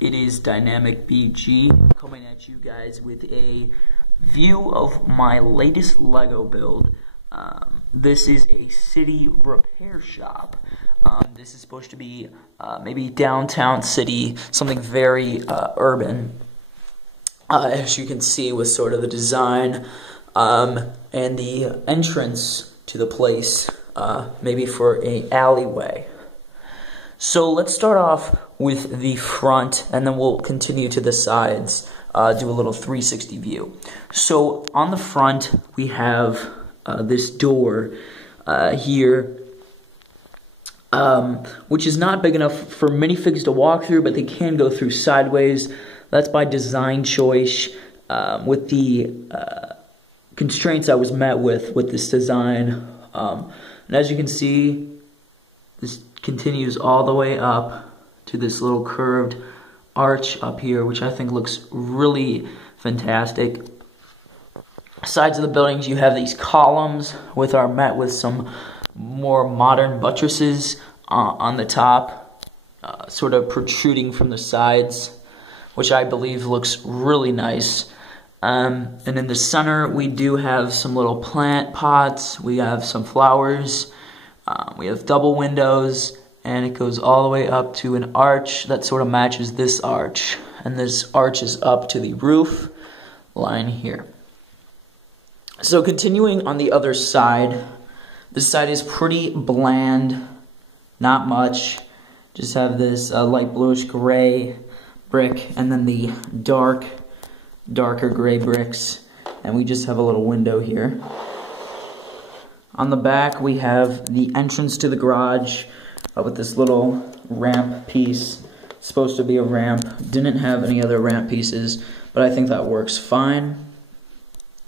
It is Dynamic BG coming at you guys with a view of my latest Lego build. This is a city repair shop. This is supposed to be maybe downtown city, something very urban. As you can see with sort of the design and the entrance to the place, maybe for an alleyway. So let's start off with the front, and then we'll continue to the sides, do a little 360 view. So on the front, we have this door here, which is not big enough for minifigs to walk through, but they can go through sideways. That's by design choice, with the constraints I was met with this design. And as you can see, this continues all the way up to this little curved arch up here, which I think looks really fantastic. Sides of the buildings, you have these columns, which are met with some more modern buttresses on the top, sort of protruding from the sides, which I believe looks really nice. And in the center, we do have some little plant pots. We have some flowers. We have double windows, and it goes all the way up to an arch that sort of matches this arch. And this arch is up to the roof line here. So continuing on the other side, this side is pretty bland, not much. Just have this light bluish gray brick, and then the darker gray bricks, and we just have a little window here. On the back, we have the entrance to the garage with this little ramp piece. It's supposed to be a ramp. Didn't have any other ramp pieces, but I think that works fine.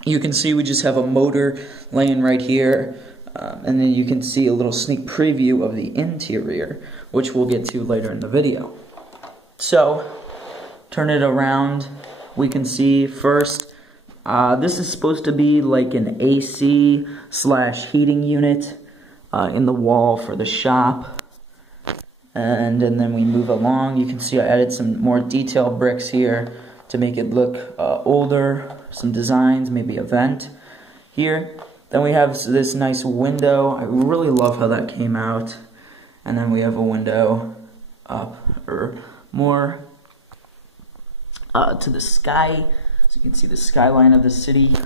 You can see we just have a motor laying right here, and then you can see a little sneak preview of the interior, which we'll get to later in the video. So, turn it around. We can see first, this is supposed to be like an AC/heating unit in the wall for the shop. And then we move along. You can see I added some more detailed bricks here to make it look older. Some designs, maybe a vent here. Then we have this nice window. I really love how that came out. And then we have a window up or more to the sky, so you can see the skyline of the city.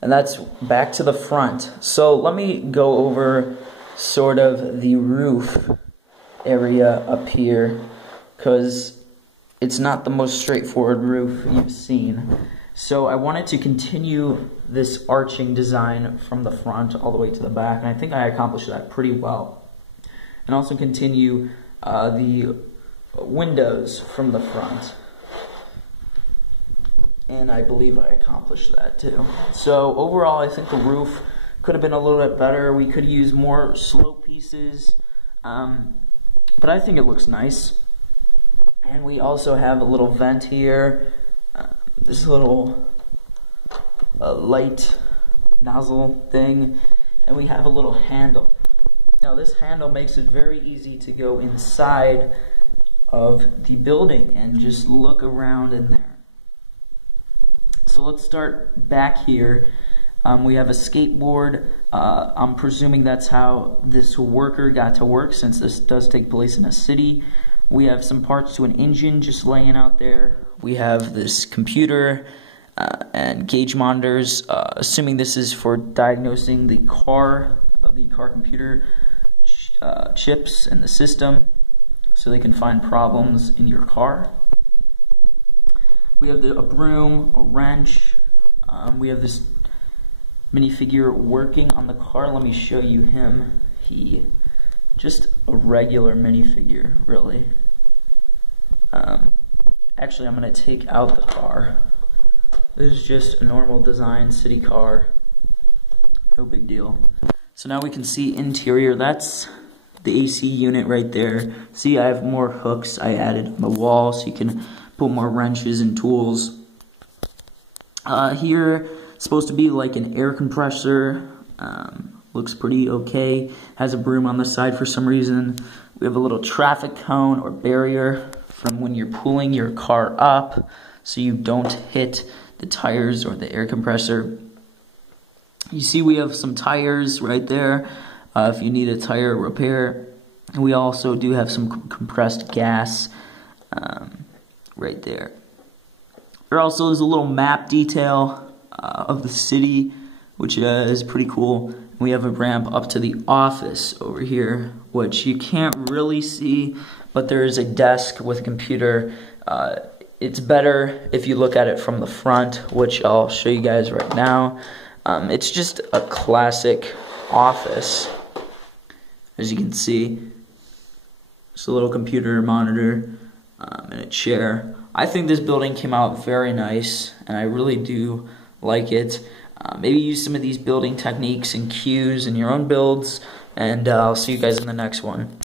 And that's back to the front. So let me go over sort of the roof area up here, because it's not the most straightforward roof you've seen. So I wanted to continue this arching design from the front all the way to the back, and I think I accomplished that pretty well. And also continue the windows from the front, and I believe I accomplished that too. So overall, I think the roof could have been a little bit better. We could use more slope pieces, but I think it looks nice. And we also have a little vent here, this little light nozzle thing, and we have a little handle. Now this handle makes it very easy to go inside of the building and just look around in there. So let's start back here. We have a skateboard. I'm presuming that's how this worker got to work, since this does take place in a city. We have some parts to an engine just laying out there. We have this computer and gauge monitors, assuming this is for diagnosing the car computer chips in the system, so they can find problems in your car. We have a broom, a wrench. We have this minifigure working on the car. Let me show you him. Just a regular minifigure, really. Actually, I'm going to take out the car. This is just a normal design city car. No big deal. So now we can see interior. That's the AC unit right there. See, I have more hooks I added on the wall, so you can put more wrenches and tools. Here, it's supposed to be like an air compressor. Looks pretty okay. Has a broom on the side for some reason. We have a little traffic cone or barrier from when you're pulling your car up so you don't hit the tires or the air compressor. You see we have some tires right there if you need a tire repair. And we also do have some compressed gas right there. There also is a little map detail of the city, which is pretty cool. We have a ramp up to the office over here, which you can't really see, but there is a desk with a computer. It's better if you look at it from the front, which I'll show you guys right now. It's just a classic office, as you can see. Just a little computer monitor and a chair. I think this building came out very nice, and I really do like it. Maybe use some of these building techniques and cues in your own builds, and I'll see you guys in the next one.